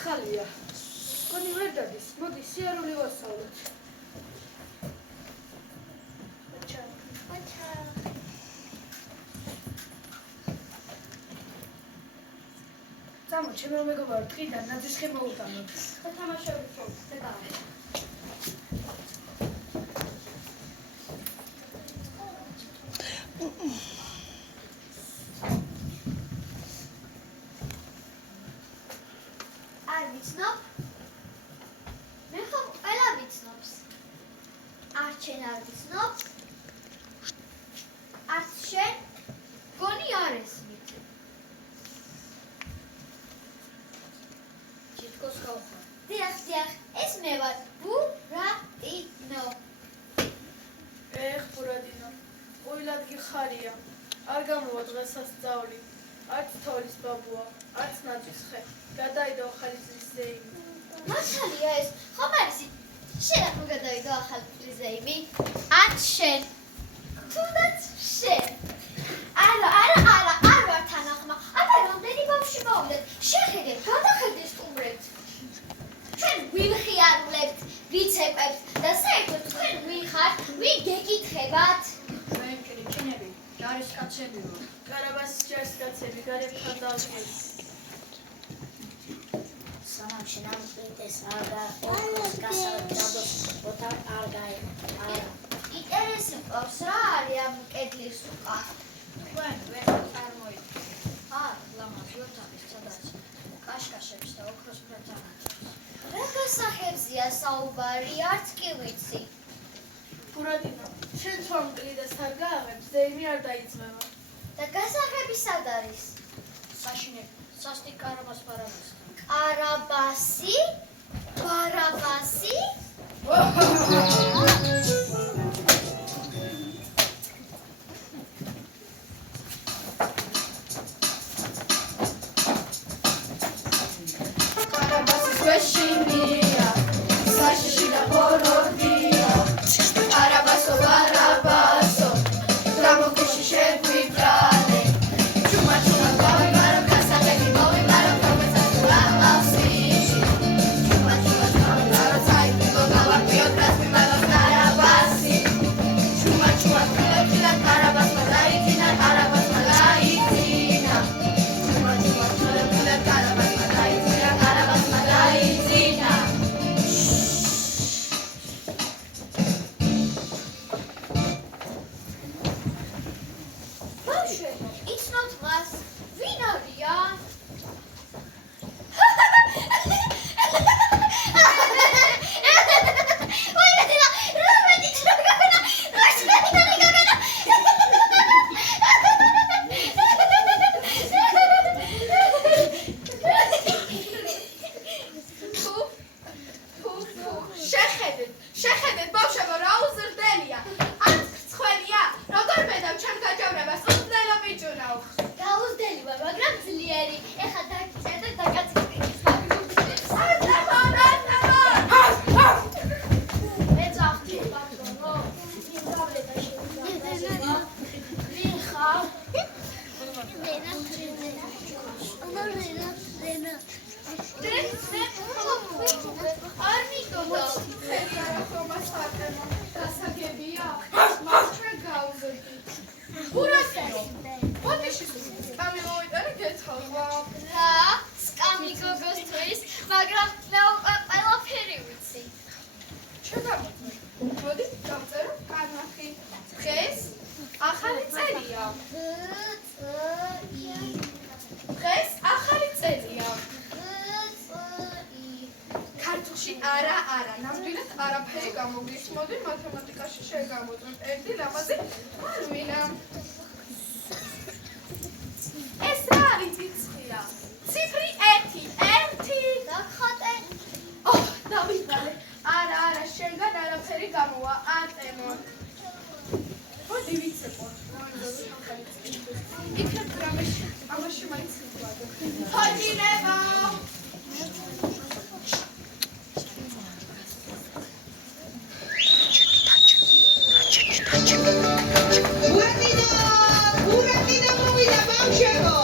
მარცხალია. გონი ვერ დადის, მოდი სიარული ვასწავლოთ. Само, ჩემო მეგობარო, დღიდან ნაძვის ხე მოუტანოთ. გათამაშებით ხო, დედაა. არ ვიცნობ? მე ხომ ყველა ვიცნობს. არჩენ არ ვიცნობ? არც შენ? გონი არ ესმით. თითქოს გავხარ. დიახ, ეს მე ვარ, ბურატინო. ბურატინო, ყვილად გიხარია. არ გამოვა დღესასწაული. არც თოლის ბაბუა, არც ნაძვის ხე. გადაიდო ახალი წლის ზეიმი. მართალია ეს, ხომ არის შენ ახლა გადავიდო ახალი წლის ზეიმი? არც შენ. თუნდაც შენ. არა ვარ თანახმა. აბა რამდენი ბავშვი მოვიდეთ? შეხედე, გადახედე სტუმრებს. ჩვენ ვიმხიარულებთ, ვიცეპებთ და საერთოდ თქვენ ვიხართ, ვინ გეკითხებათ? ჩვენ კრიჩინები, ჯარისკაცები ვართ. კარაბასის ჯარისკაცები, გარებთან დავდგეთ. სანამ შენ ამ პინტეს ორქოს გასაგდადოს ოთარ არ გაემა. ინტერესი მყავს რა არის ამ კედლის უკა? თქვენ ვერ წარმოიდგენთ. ლამაზი ოთახის სადაც კაშკაშებს და ოქროს ფრეთანაჭებს. რა გასახებზია საუბარი, არც კი ვიცი. ბურატინო, შენ თუ ამ კლიდას არ გააღებს, ზეიმი არ დაიწმება. და გასახები სად არის? საშინელი, სასტიკ კარაბას ბარაბასთან. კარაბასი? ბარაბასი? კარაბასის გვეშინია, საშიში და ჰორორდია. კარაბასო, ბარაბასო, დამოქუში შეგვიბრალე. ჩუმა გავიმარო, გასაღები მოვიმარო, პროფესორ ლამავსიში. ჩუმა გავიმარო, საიკლო გავარკვიო, დრას მიმალოს კარაბასი. ჩუმა თლეთლად კარაბასმა დაიძინა, კარაბასმა დაიძინა. ჩუმა თლეთლად კარაბასმა დაიძინა, კარაბასმა დაიძინა. ბავშვებო, იცნობთ მას? ვინ არიან? შეხედეთ, ბავშვებო, რა უზრდელია. არც ცხველია, როგორ ბედავ ჩემ გაჯავრებას, უზრდელო ბიჭუნაო. გაუზდელი ვარ, მაგრამ ძლიერი. ეხლა დაგიწერ და დაგაწიკრე. ეძახთი, ბაბლო. იმდავლე და შევიდავ. ვინ ხარ? ლენა. არ მიგდოდა. დასაგებია, მას ჩვენ გავუზრდით. ბურატინო, ბოდიში სკამი მოვიტანე გეცხალვა. რა? სკამი გოგოსთვის, მაგრამ მე უკვე ყველაფერი ვიცი. ჩვენ გამოწვევ. მოდი, დავწერო კანახი. დღეს ახალი წელია. დღეს ახალი წელია. ქართულში არა, ნამდვილად არაფერი გამოგდის. მოდი მათემატიკაში შეგამოწმებ. ერთი ლამაზი არვინა. ეს რა არის რიცხვია? ციფრი 1. დახატე. დავიბრალე. არა, შენგან არაფერი გამოვა. ატემო. მოდი ვიცეპო. იქნებ გრამეში, ამაში მაინც ვიყვადო. ხოჭინება! ბურატინო მოვიდა ბავშვებო.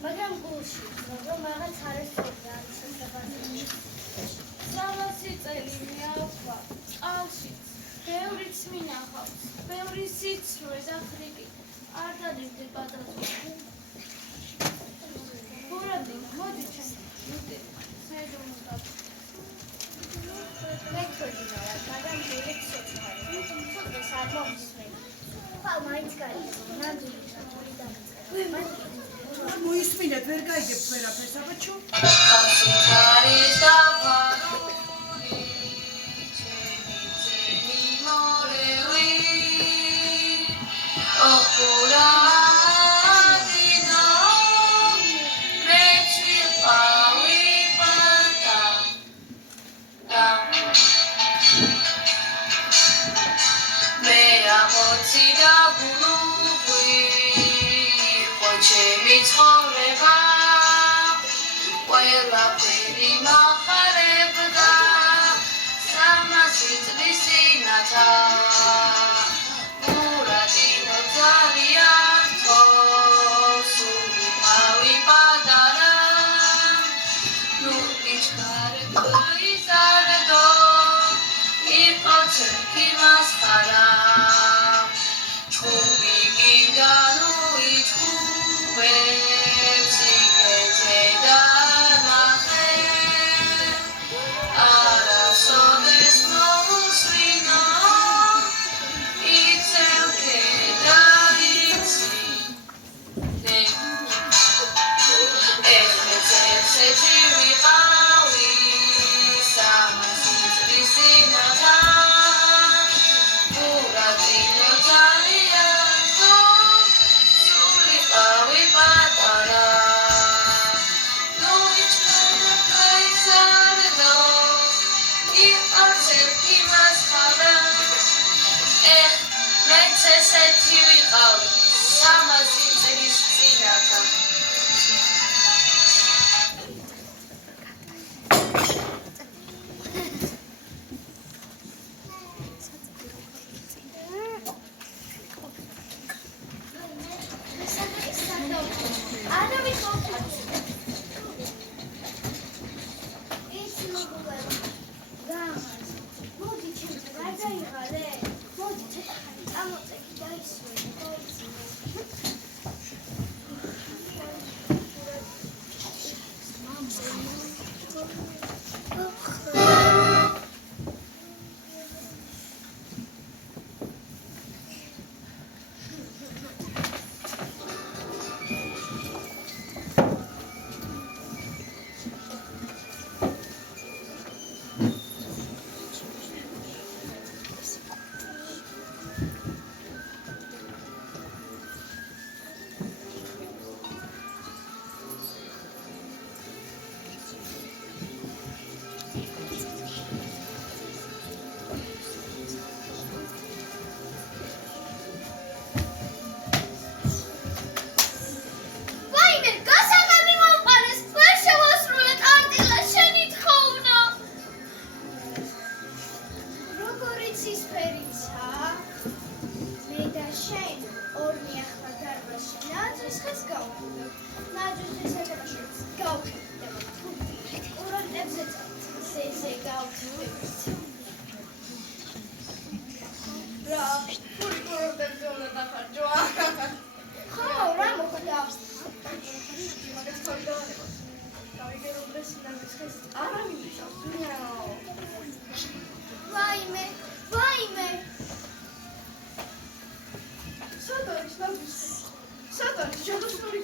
მაგრამ გულში რომ რაღაც არის შესაძლებელი. სამასი წელი მეაყვა წყალშიც, ბევრიც მინახავს, ბევრი სიცრუე და ხრიკი, არ დადივდე ბადაზო. გურადი, მოდი ჩემ, საიდუმლო. მე თვითონ მაგრამ ძირით შეცვალე. თუნდაც არ მომისმენ. ხა მაინც გაიგო, ნამდვილი საჭირო დამიწყება. მოისმინეთ, ვერ გაიგებთ ვერაფერს, აბაჩო.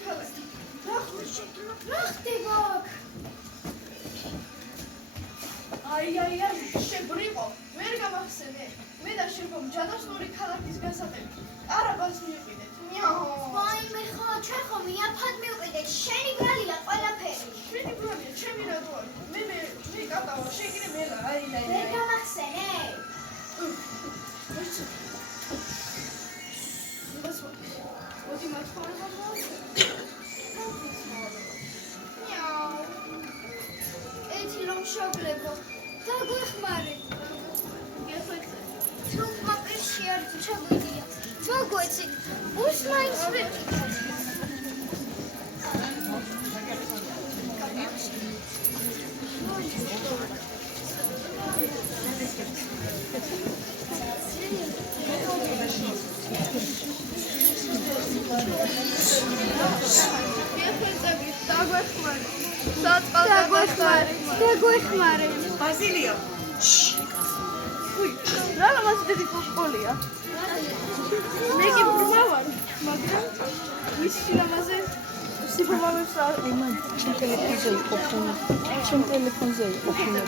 ქალაქი. რა ხდება აქ? აი, შებრიყო. ვერ გამახსენე. მე და შევგო ჯადოსნური ქალაქის გასაყიდად. არაბას მივყიდეთ. მიაუ. ვაიმე ხო, ჩვენ ხომ იაფად მივყიდეთ. შენი ბრალია ყველაფერი. შვიდი ბრალია, ჩემი რატო არის? მე კატავა, შეგინე მელა. აი. ვერ გამახსენე. მოდი მათხოვნა მიაუ. ეთი რომ შობლებო. დაგვეხმარე. თუ მოკრიში არ ჩაგვიდია. მოგვეცი. უსმაინს ვერ დაგვეხმარე. ბაზილიო. რა ლამაზი დიდი პოპოლია. მე კი ბრმა ვარ, მაგრამ მის ლამაზე სიფრმავებს არ ჩემ ტელეფონზე იყო ფონი. ჩემ ტელეფონზე იყო ფონი.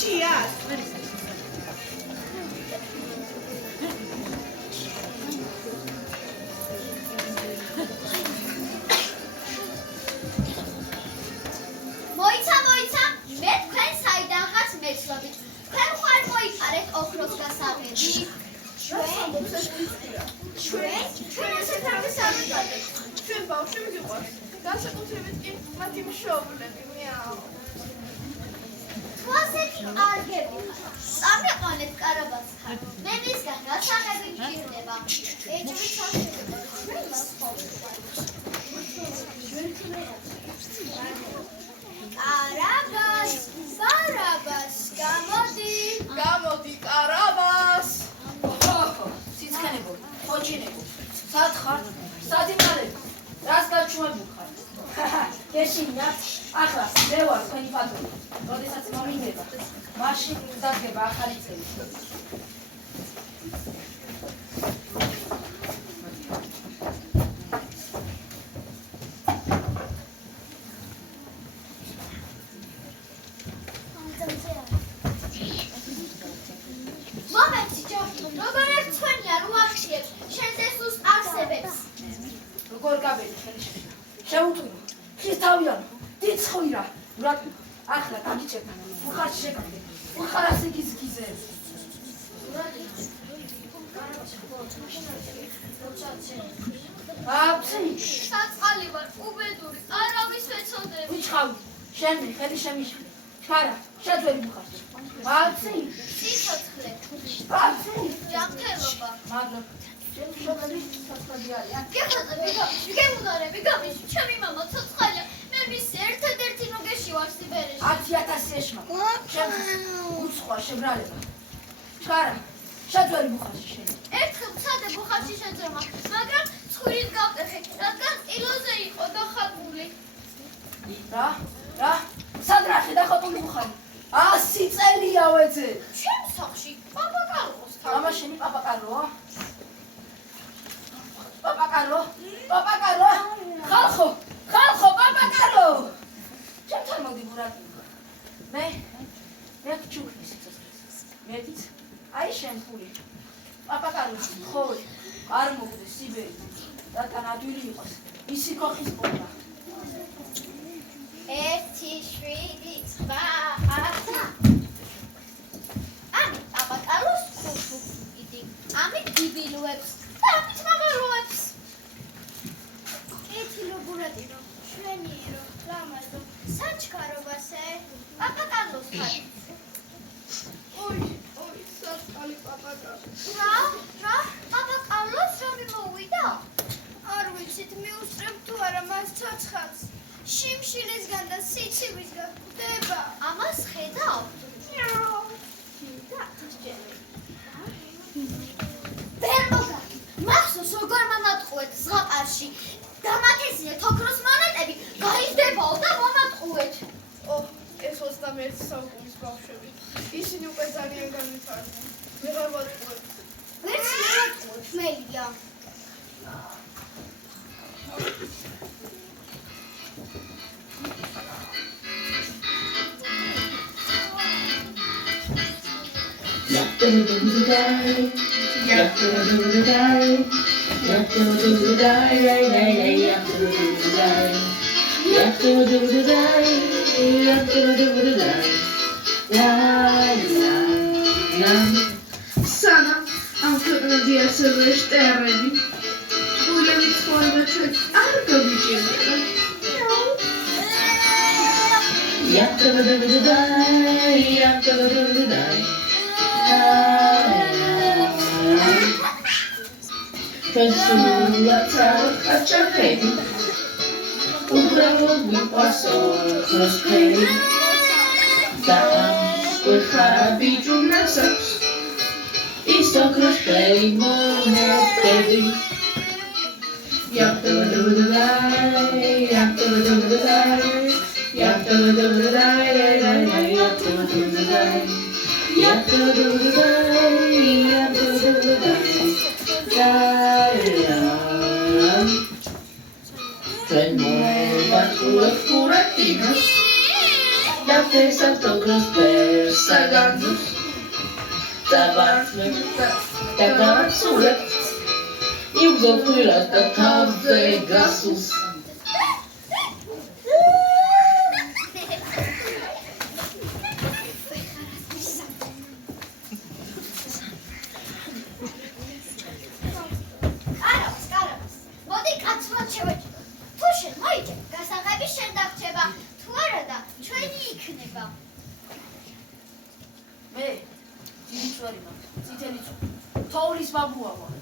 შია. მოიცა, მე თქვენ საიდანღაც მეცლობით. თქვენ ხარ მოიფარეთ ოქროს გასაღები. ჩვენ ასეთ რამეს არ ვიყავით. ჩვენ ბავშვი ვიყვართ. განსაკუთრებით კი მათი მშობლები. მიაუ. თუ ასეთი არ გეპიხარ, წამიყვანეთ კარაბასთან. მე მისგან გასაღები მჭირდება. ეჭვით არ შეიძლება. ჩვენ მას ხოვებთ. კარაბას, გამოდი კარაბას. სიცხენებო, ხოჭინებო, სად ხარ? სად იმალებ? რას გაჩვენებულ ხარ? გეშინია? ახლა მე ვარ თქვენი პატრონი. როდესაც მომინდება, მაშინ მზადდება ახალი წელი. მომენტი ჯოხი, როგორ ერთვენია რო ახშიებს, შენზე სუსტ არსებებს. როგორ გაბედი ხელში? შეუტყვი. ხის თავიანო, დიცხვირა. ახლა დაგიჭერდა. უხარ შეკრდე. უხარ ასე გიზგიზე. აბცი, საწყალი ვარ, უბედური, არავის ვეცოდები. უჩხავი. შემი, ხელი შემიშხი. ჩარა, შეძველი მხარ. აბცი, სიცოცხლე, აბცი. ჯანმრთელობა. მაგრამ ჩემი მშობლები ცოცხლები არიან. გეხოწები გამიში, გემუდარები გამიში, ჩემი მამა ცოცხალია. მე მის ერთადერთი ნუგეში ვარ სიბერეში. 10,000 ეშმა. უცხოა შებრალება. ჩარა, შეძველი მხარში შენი. ერთხელ მცადე ბუხარში შეძრომა, მაგრამ ცხვირით გავტეხე, რადგან წილოზე იყო დახატული. რა? სადრახე დახატული მხარი. 100 წელია ვეძე. ჩემ სახლში პაპაკაროს მამა შენი პაპაკაროა? პაპაკარო? ხალხო, პაპაკარო! ჩემთან მოდი ბურატი. მე ჩუქი სიცოცხლეს. მედიც აი შენ ფული. პაპაკარო, ხოლმე არ მოგდეს სიბერი. რატან ადვილი იყოს. ისი ქოხის პოვა. 1 7 9 ამით პაპაკაროს ხუთუ იდი. ამით დიბილუებს და ამით მამაროებს. ეთილობურატირო, შვენიერო, ლამაზო, საჩქარობასე, პაპაკაროს ხარ. ოი, საწყალი პაპაკარო. რა? პაპაკაროს რომ მოვიდა? არ ვიცით, მიუსწრებ თუ არა მას ცოცხალს. შიმშილისგან და სიცივისგან გვხვდება. ამას ხედავ? ვერ მოგარი. მახსოვს როგორ მომატყუეთ ზღაპარში. დამაქესინეთ ოქროს მონეტები, გაიზდებაო და მომატყუეთ. ეს 21 საუკუნის ბავშვები. ისინი უკვე ძალიან განვითარდნენ. ვეღარ ვატყუებთ. ვერც მოვატყუეთ, მელია. სანამ ამ ქვეყნები ასევე შტერები. გულები ცხოვრება ჩვენ არ გაგიჭირდება. მოდი კაცმოდ შევეჭიდოთ. თუ შენ მოიჭერ, გასაღები შენ დაგრჩება. თუ არა და ჩვენი იქნება. მე დიდი წვერი მაქვს, წითელი წვერი. თოვლის ბაბუა ვარ.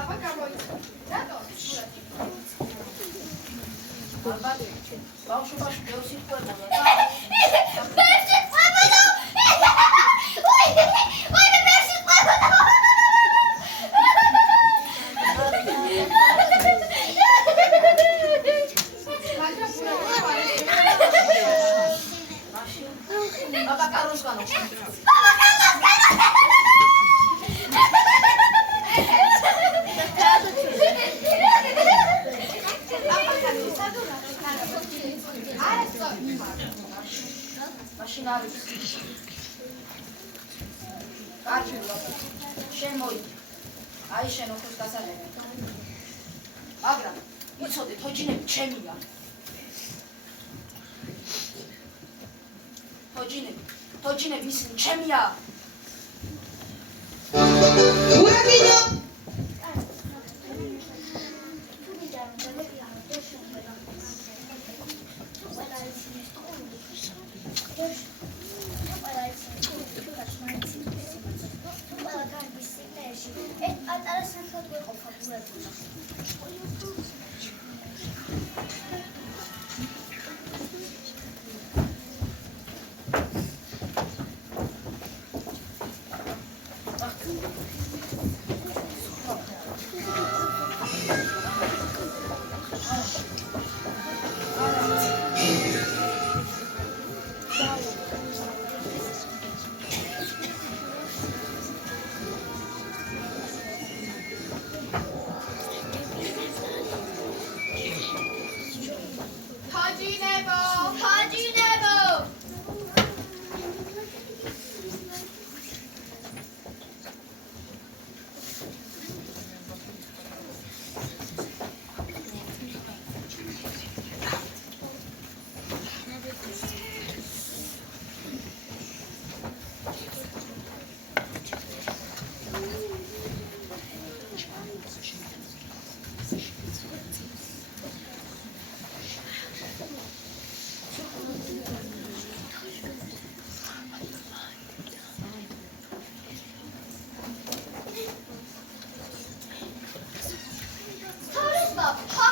აბა გამოიცა. რატო? ალბათ ბავშვობაში ბევრი სიტყვებია. ბერში ყვებოდა! ვაი, ბერში ყვებოდა! Baba Carlos ganó. Mașinari. Carciulă. შენ მოიდი. აი შენ ოქროს გასაღები. მაგრამ იცოდე თოჯინები ჩემია. თოჯინები ისინი ჩემია. ურაგინო! ბაბუ, ხო